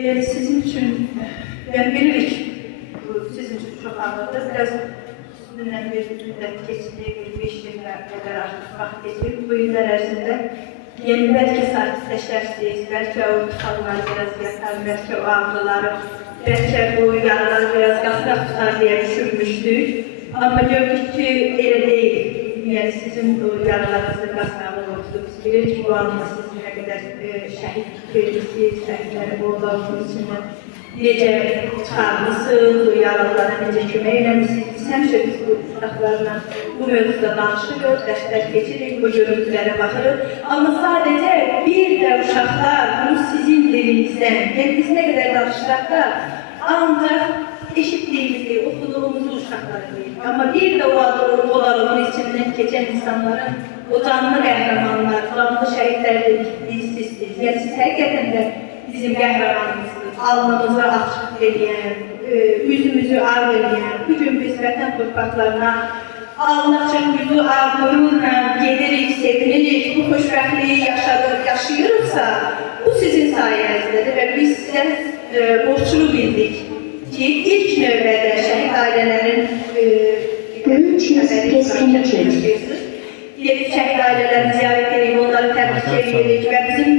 Sizin için, ben bilirik, bu sizin için çok ağırdır. Biraz sizinle bir müddət keçdi, bir 5 illər qədər artıq vaxt keçir. Bu illər ərzində yeni bəlkə sakitləşərsiniz, bəlkə o tıxanlar biraz yatar, bəlkə o ağrıları, bəlkə bu yaralar biraz qasqaq tutar deyə düşünmüşdük. Amma gördük ki, elə deyil. Yəni sizin o yaralarınızda qasqaqlıq oldu. Biz bilirik ki, bu anda siz nə qədər şəhid verirsiniz, şəhidləri borclarının içindən necə çıxarmışsınız, o yaralılara necə kömək eləmişsiniz. Biz həmişə biz bu uşaqlarla bu mövzuda danışırıq, dərslər keçirik, bu görüntülərə baxırıq. Amma sadəcə bir də uşaqlar bunu sizin dilinizdən, yəni biz nə qədər danışıraq da ancaq eşitdiyimizi, oxuduğumuzu uşaqlara deyil. Amma bir də o adamın içindən keçən insanların, o canlı qəhrəmanlar, canlı şəhidlər dedikliyiz sizsiniz. Yəni siz həqiqətən də bizim qəhrəmanımızdır. Alnımızı açıq edən, üzümüzü ağ edən, bugün biz vətən torpaqlarına alnıqçıq yüzü ağ qürurla gedirik, sevinirik, bu xoşbəxtliyi yaşayırıqsa, bu sizin sayənizdedir və biz sizə borçlu bildik ki, ilk növbədə şəhid ailələrin gelip şəhid ailələrini ziyarət edirik, onları təbrik edirik və bizim